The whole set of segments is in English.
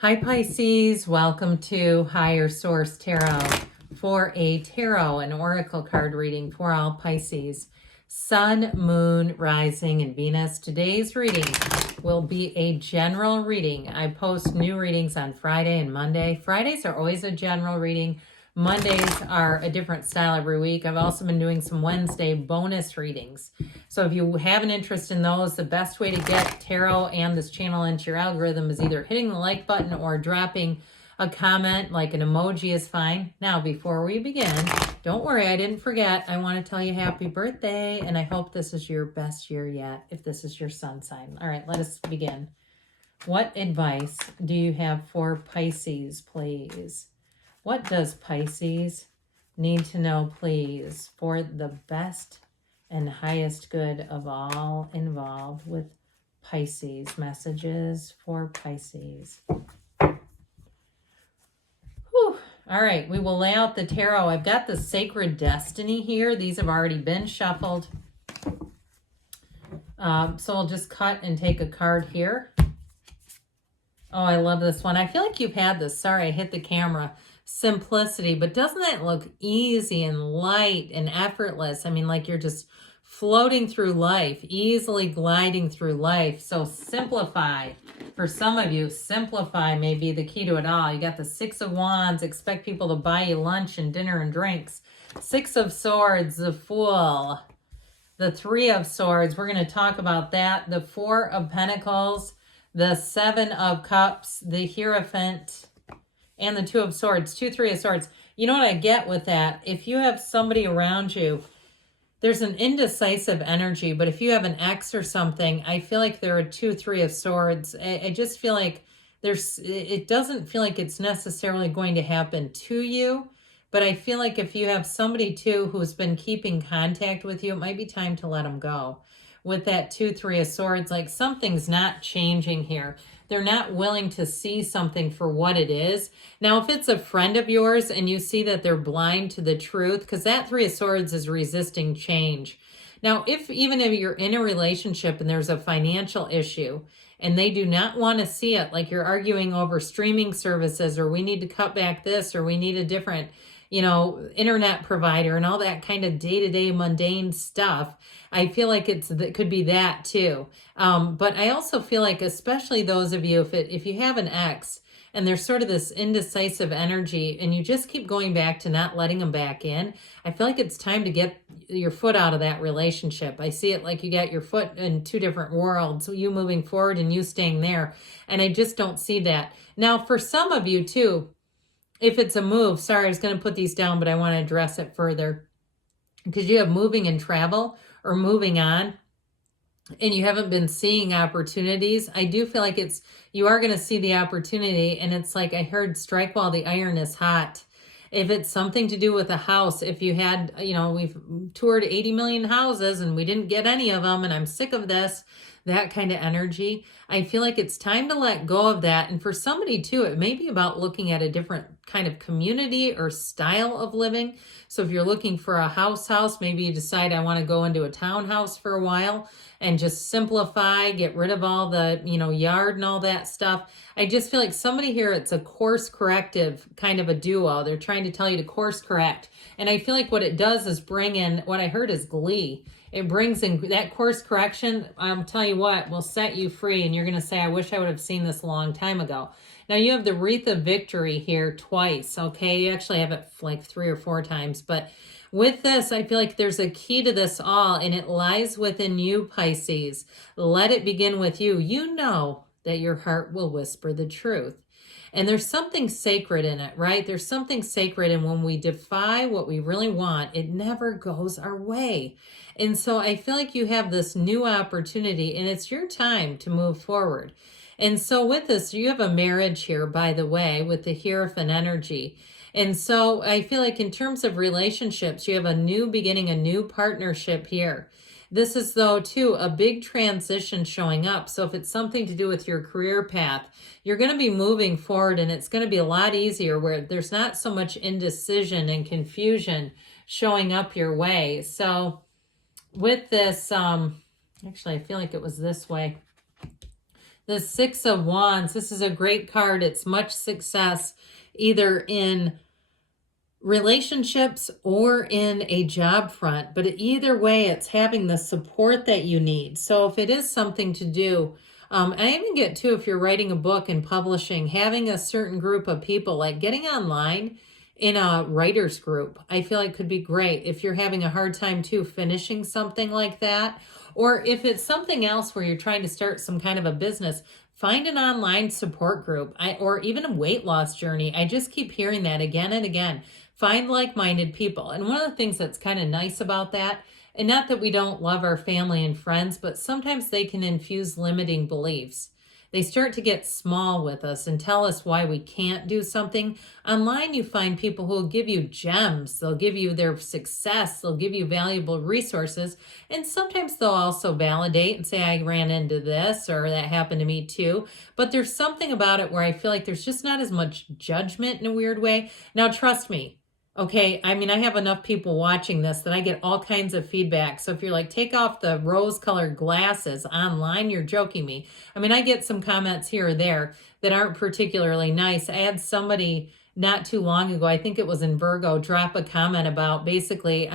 Hi Pisces, welcome to Higher Source Tarot for a tarot and oracle card reading for all Pisces. Sun, Moon, Rising, and Venus. Today's reading will be a general reading. I post new readings on Friday and Monday. Fridays are always a general reading. Mondays are a different style every week. I've also been doing some Wednesday bonus readings. So if you have an interest in those, the best way to get tarot and this channel into your algorithm is either hitting the like button or dropping a comment, like an emoji is fine. Now, before we begin, don't worry, I didn't forget. I want to tell you happy birthday, and I hope this is your best year yet, if this is your sun sign. All right, let us begin. What advice do you have for Pisces, please? What does Pisces need to know, please, for the best and highest good of all involved with Pisces? Messages for Pisces. Whew. All right, we will lay out the tarot. I've got the Sacred Destiny here. These have already been shuffled. So I'll just cut and take a card here. Oh, I love this one. I feel like you've had this. Sorry, I hit the camera. Simplicity, but doesn't that look easy and light and effortless? I mean, like you're just floating through life, easily gliding through life. So simplify. For some of you, simplify may be the key to it all. You got the Six of Wands, expect people to buy you lunch and dinner and drinks. Six of Swords, the Fool. The Three of Swords, we're going to talk about that. The Four of Pentacles, the Seven of Cups, the Hierophant, and the Two of Swords, Three of Swords. You know what I get with that? If you have somebody around you, there's an indecisive energy, but if you have an ex or something, I feel like there are Three of Swords. I just feel like it doesn't feel like it's necessarily going to happen to you, but I feel like if you have somebody too who's been keeping contact with you, it might be time to let them go. With that Three of Swords, like something's not changing here. They're not willing to see something for what it is. Now, if it's a friend of yours and you see that they're blind to the truth, because that Three of Swords is resisting change. Now, even if you're in a relationship and there's a financial issue and they do not want to see it, like you're arguing over streaming services, or we need to cut back this, or we need a different, internet provider and all that kind of day-to-day mundane stuff. I feel like it could be that too. But I also feel like, especially those of you, if you have an ex and there's sort of this indecisive energy and you just keep going back to not letting them back in, I feel like it's time to get your foot out of that relationship. I see it like you got your foot in two different worlds, you moving forward and you staying there. And I just don't see that. Now, for some of you too, if it's a move, sorry, I was going to put these down, but I want to address it further. Because you have moving and travel or moving on, and you haven't been seeing opportunities, I do feel like you are going to see the opportunity, and it's like I heard strike while the iron is hot. If it's something to do with a house, if you had, we've toured 80 million houses and we didn't get any of them, and I'm sick of this, that kind of energy, I feel like it's time to let go of that. And for somebody too, it may be about looking at a different kind of community or style of living. So if you're looking for a house, maybe you decide I want to go into a townhouse for a while and just simplify, get rid of all the, yard and all that stuff. I just feel like somebody here, it's a course corrective kind of a duo. They're trying to tell you to course correct. And I feel like what it does is bring in, what I heard is glee. It brings in that course correction. I'll tell you what, will set you free. And you're going to say, I wish I would have seen this a long time ago. Now you have the Wreath of Victory here twice. Okay. You actually have it like 3 or 4 times, but with this, I feel like there's a key to this all, and it lies within you, Pisces. Let it begin with you. You know that your heart will whisper the truth. And there's something sacred in it, right? There's something sacred. And when we defy what we really want, it never goes our way. And so I feel like you have this new opportunity, and it's your time to move forward. And so with this, you have a marriage here, by the way, with the Hierophant energy. And so I feel like in terms of relationships, you have a new beginning, a new partnership here. This is, though, too, a big transition showing up. So if it's something to do with your career path, you're going to be moving forward, and it's going to be a lot easier where there's not so much indecision and confusion showing up your way. So with this, actually, I feel like it was this way. The Six of Wands, this is a great card. It's much success either in relationships or in a job front, but either way it's having the support that you need. So if it is something to do, I even get too, if you're writing a book and publishing, having a certain group of people, like getting online in a writer's group, I feel like could be great if you're having a hard time too finishing something like that. Or if it's something else where you're trying to start some kind of a business, find an online support group, or even a weight loss journey. I just keep hearing that again and again. Find like-minded people. And one of the things that's kind of nice about that, and not that we don't love our family and friends, but sometimes they can infuse limiting beliefs. They start to get small with us and tell us why we can't do something. Online, you find people who will give you gems. They'll give you their success. They'll give you valuable resources. And sometimes they'll also validate and say, I ran into this, or that happened to me too. But there's something about it where I feel like there's just not as much judgment in a weird way. Now, trust me. Okay, I mean, I have enough people watching this that I get all kinds of feedback. So if you're like, take off the rose-colored glasses online, you're joking me. I mean, I get some comments here or there that aren't particularly nice. I had somebody not too long ago, I think it was in Virgo, drop a comment about basically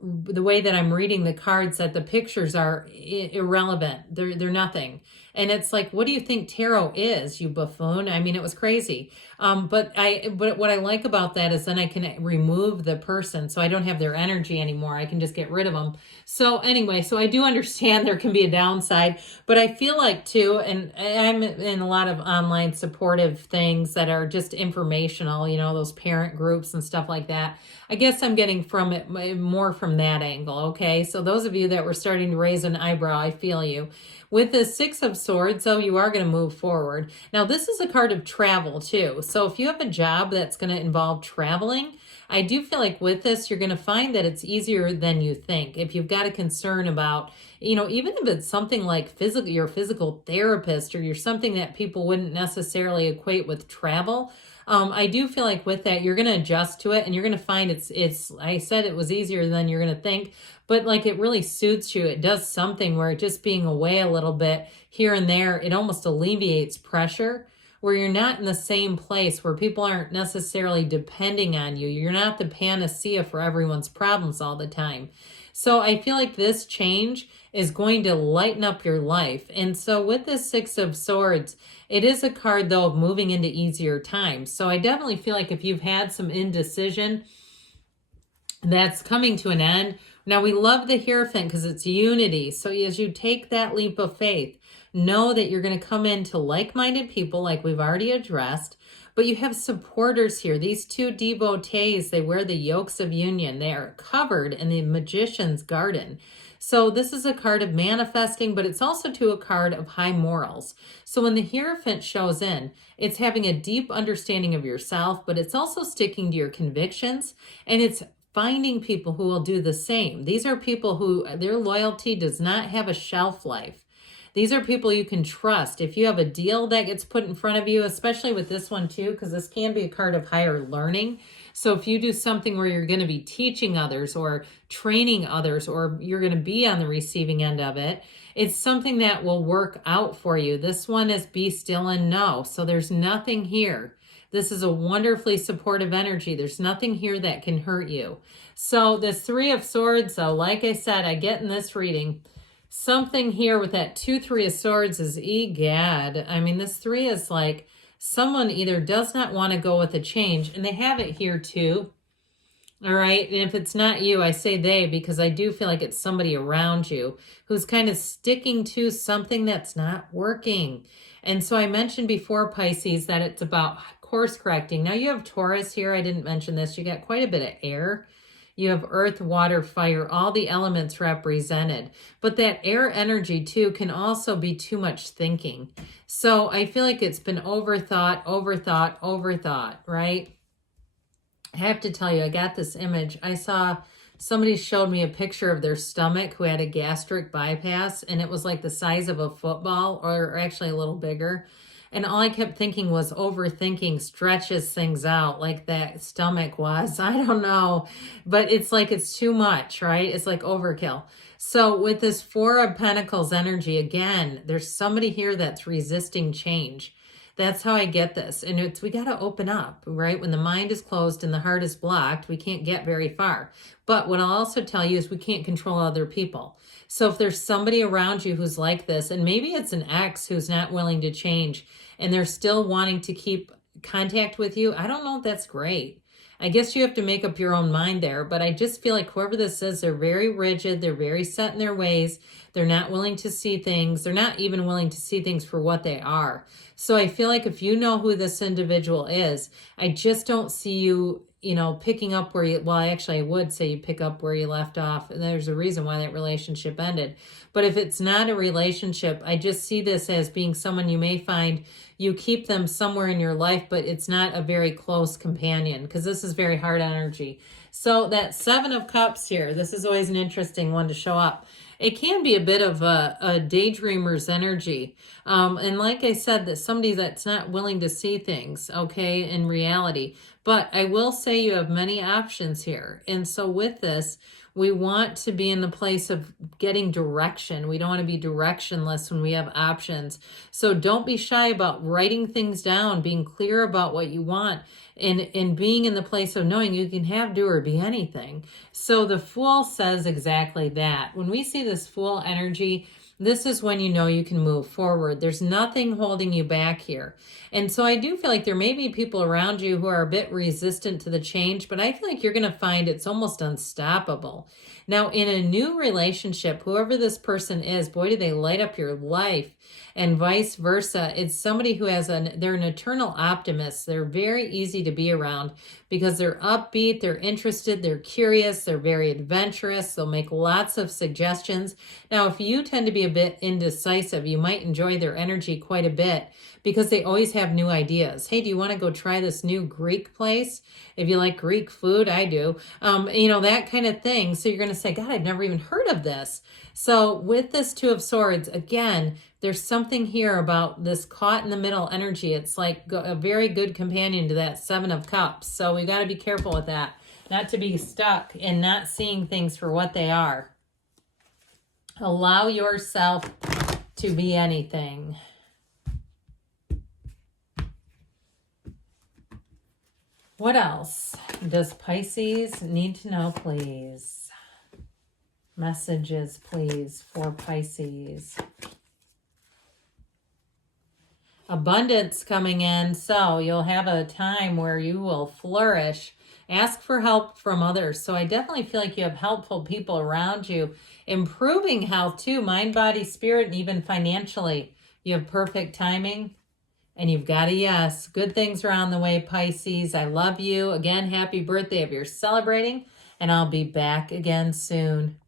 the way that I'm reading the cards, that the pictures are irrelevant. They're nothing. And it's like, what do you think tarot is, you buffoon? I mean, it was crazy. But what I like about that is then I can remove the person, so I don't have their energy anymore. I can just get rid of them. So anyway, so I do understand there can be a downside, but I feel like too, and I'm in a lot of online supportive things that are just informational, you know, those parent groups and stuff like that. I guess I'm getting from it more from that angle. Okay. So those of you that were starting to raise an eyebrow, I feel you. With the Six of Swords, though, you are going to move forward. Now, this is a card of travel, too. So if you have a job that's going to involve traveling, I do feel like with this, you're going to find that it's easier than you think. If you've got a concern about, you know, even if it's something like your physical therapist, or you're something that people wouldn't necessarily equate with travel, I do feel like with that, you're going to adjust to it, and you're going to find I said it was easier than you're going to think, but like it really suits you. It does something where just being away a little bit here and there, it almost alleviates pressure, where you're not in the same place, where people aren't necessarily depending on you. You're not the panacea for everyone's problems all the time. So I feel like this change is going to lighten up your life. And so with this Six of Swords, it is a card, though, of moving into easier times. So I definitely feel like if you've had some indecision, that's coming to an end. Now, we love the Hierophant because it's unity. So as you take that leap of faith, know that you're going to come into like-minded people, like we've already addressed, but you have supporters here. These two devotees, they wear the yokes of union. They are covered in the magician's garden. So this is a card of manifesting, but it's also a card of high morals. So when the Hierophant shows in, it's having a deep understanding of yourself, but it's also sticking to your convictions, and it's finding people who will do the same. These are people who their loyalty does not have a shelf life. These are people you can trust. If you have a deal that gets put in front of you, especially with this one too, because this can be a card of higher learning. So if you do something where you're going to be teaching others or training others, or you're going to be on the receiving end of it, it's something that will work out for you. This one is be still and know. So there's nothing here. This is a wonderfully supportive energy. There's nothing here that can hurt you. So this Three of Swords, though, like I said, I get in this reading, something here with that Three of Swords is egad. I mean, this three is like someone either does not want to go with a change, and they have it here too. All right. And if it's not you, I say they, because I do feel like it's somebody around you who's kind of sticking to something that's not working. And so I mentioned before, Pisces, that it's about course correcting. Now you have Taurus here. I didn't mention this. You got quite a bit of air. You have earth, water, fire, all the elements represented. But that air energy too can also be too much thinking. So I feel like it's been overthought, right? I have to tell you, I got this image. I saw somebody showed me a picture of their stomach who had a gastric bypass, and it was like the size of a football, or actually a little bigger. And all I kept thinking was overthinking stretches things out like that stomach was. I don't know. But it's like it's too much, right? It's like overkill. So with this Four of Pentacles energy, again, there's somebody here that's resisting change. That's how I get this. And it's, we got to open up, right? When the mind is closed and the heart is blocked, we can't get very far. But what I'll also tell you is we can't control other people. So if there's somebody around you who's like this, and maybe it's an ex who's not willing to change and they're still wanting to keep contact with you, I don't know if that's great. I guess you have to make up your own mind there, but I just feel like whoever this is, they're very rigid. They're very set in their ways. They're not willing to see things. They're not even willing to see things for what they are. So I feel like if you know who this individual is, I just don't see you, you know, picking up where you, well, actually I would say you pick up where you left off. And there's a reason why that relationship ended. But if it's not a relationship, I just see this as being someone you may find you keep them somewhere in your life, but it's not a very close companion, because this is very hard energy. So that Seven of Cups here, this is always an interesting one to show up. It can be a bit of a daydreamer's energy. And like I said, that somebody that's not willing to see things, okay, in reality. But I will say you have many options here. And so with this, we want to be in the place of getting direction. We don't want to be directionless when we have options. So don't be shy about writing things down, being clear about what you want, and being in the place of knowing you can have, do, or be anything. So the Fool says exactly that. When we see this Fool energy, this is when you know you can move forward. There's nothing holding you back here. And so I do feel like there may be people around you who are a bit resistant to the change, but I feel like you're going to find it's almost unstoppable. Now, in a new relationship, whoever this person is, boy, do they light up your life, and vice versa. It's somebody who has they're an eternal optimist. They're very easy to be around because they're upbeat, they're interested, they're curious, they're very adventurous. They'll make lots of suggestions. Now, if you tend to be a bit indecisive, you might enjoy their energy quite a bit because they always have new ideas. Hey, do you want to go try this new Greek place? If you like Greek food, I do. You know, that kind of thing. So you're going to say, God, I've never even heard of this. So with this Two of Swords, again, there's something here about this caught in the middle energy. It's like a very good companion to that Seven of Cups. So we got to be careful with that, not to be stuck and not seeing things for what they are. Allow yourself to be anything. What else does Pisces need to know, please? Messages, please, for Pisces. Abundance coming in, so you'll have a time where you will flourish. Ask for help from others. So I definitely feel like you have helpful people around you. Improving health too, mind, body, spirit, and even financially. You have perfect timing. And you've got a yes. Good things are on the way, Pisces. I love you. Again, happy birthday if you're celebrating. And I'll be back again soon.